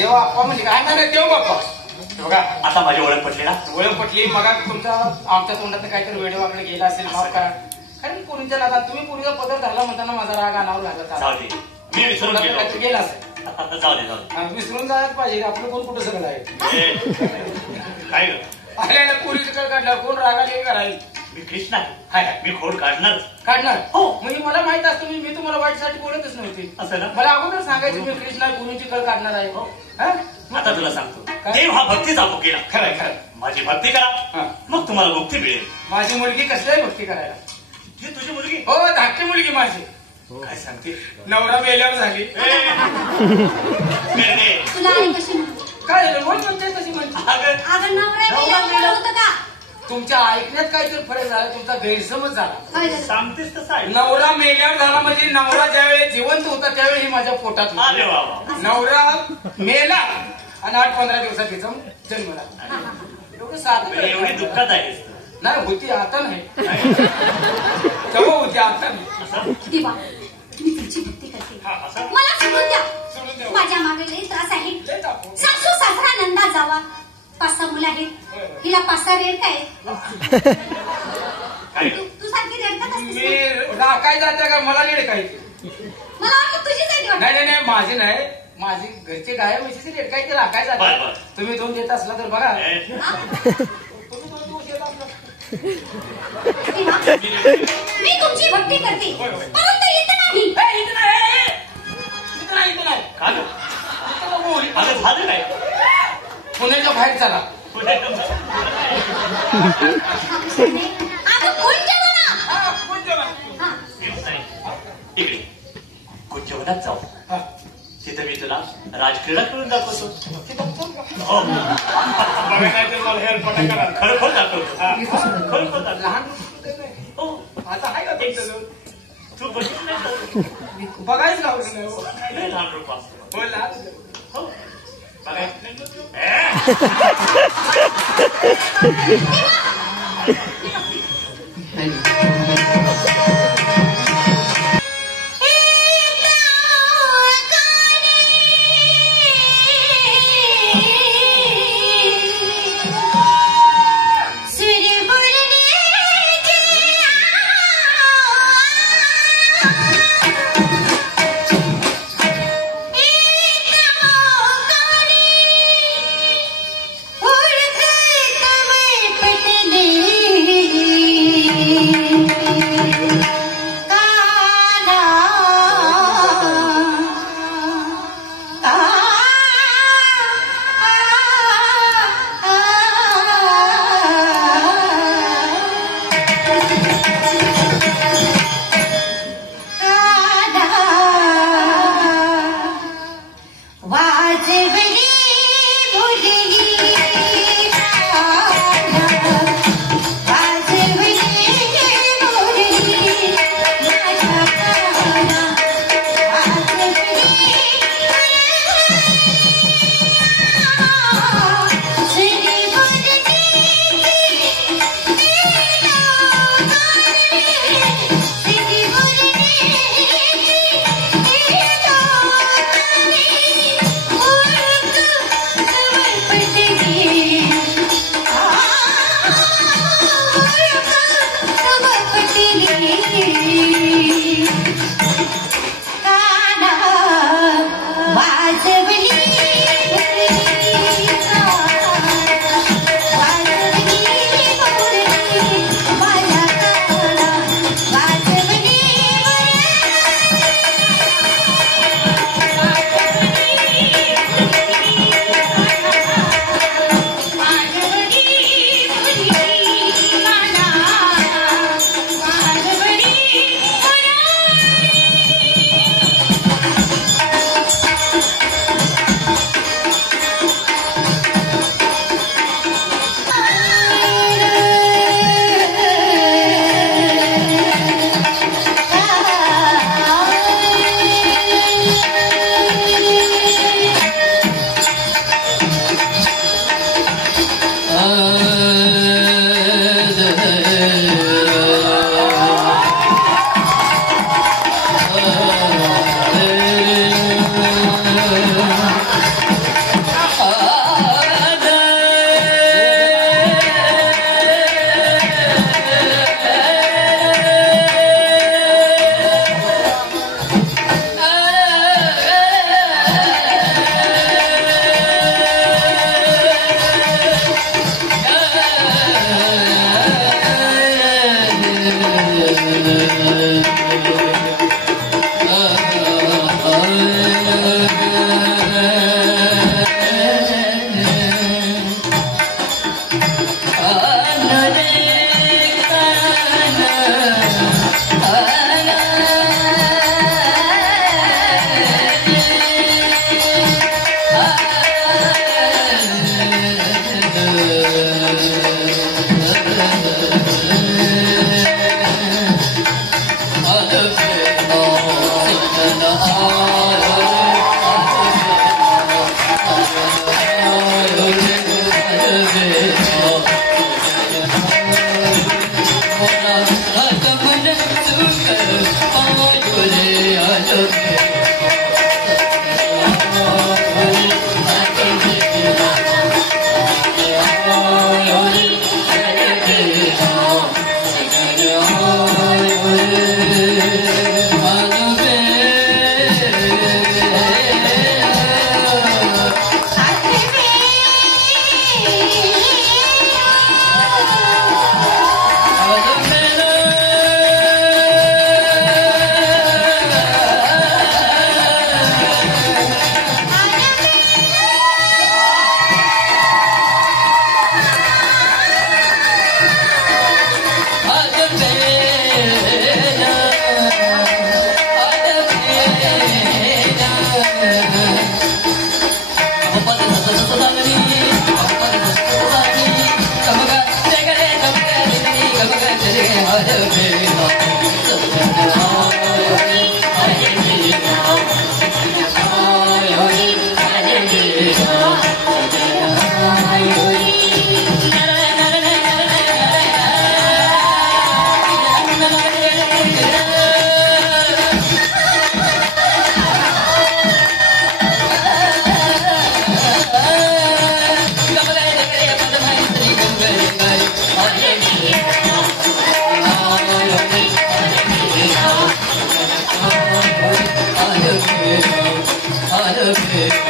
देव बाप्पा म्हणजे काय नाही देव बाप्पा बघा आता माझी ओळख पटली ना? ओळख पटली. मग तुमचा आमच्या तोंडात काहीतरी वेळ वाकडे गेला असेल, माफ करा. कारण पोरींच्या नादात तुम्ही पोरीचा पदर धरला म्हणताना माझा राग अनावर लागला. जाऊ दे, मी विसरून काहीतरी गेला असेल. जाऊ दे जाऊ दे, विसरून जायला पाहिजे. आपलं कोण कुठं सगळं आहे काय ग? अरे पोरीचं कळ काढलं कोण रागाला करायला. मी कृष्ण आहे, मी खोड काढणार हो. म्हणजे मला माहित असतं मी तुम्हाला वाईटसाठी बोलतच नव्हती. असं ना? मला अगोदर सांगायचं मी कृष्णा गुरुची कळ काढणार आहे. आता तुला सांगतो, देव हा भक्तीचा मुकेला. खरंय खरं. माझी भक्ती करा, मग तुम्हाला मुक्ती मिळेल. माझी मुलगी कसल्याही भक्ती करायला. ही तुझी मुलगी? हो, धाकटी मुलगी माझी. काय सांगते? नवरा मेल्यावर झाली. तुला आई कशी काय म्हणते कशी म्हणते का? तुमच्या ऐकण्यात काहीतरी फरक झाला, तुमचा गैरसमज झाला. सांगतेस तसं आहे. नवरा मेल्यावर झाला म्हणजे नवरा ज्यावेळी जिवंत होता त्यावेळी माझ्या पोटात नवरा मेला आणि 8-15 दिवसात तिचा जन्म झाला. एवढं साधं. एवढी दुःखात आहे नाही होती, आता नाही. तेव्हा होती, आता नाही. देवा मी तुमची भक्ती करते, मला सोडून द्या. माझ्या मागे लई त्रास आहे. सासू सासरा नंदा जावा, 5-6 मुलं आहेत. हिला 5-6 रेड काय? तू सारखी रेडतात असते. मी राखाय जाते का? मला रेड काय? मला वाटतं तुझीच आहे. नाही नाही, माझी नाही. माझी घरची गाय म्हशीची रेड काय? ते राखाय जाते. तुम्ही 2 देत असला तर बघा. मी तुमची भक्ती करते, परंतु इथं नाही. झालं काय? पुण्याच्या बाहेर चला. इकडे कुंजवनात जाऊ, तिथे मी तुला राजक्रीडा करून दाखवतो. खरोखर दाखवतो, खरोखर लहान हो. आता आहे का तुमचं? तू बघितलं बघायच लावलं लहान रूप असतो. हो, लहान हो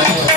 रे.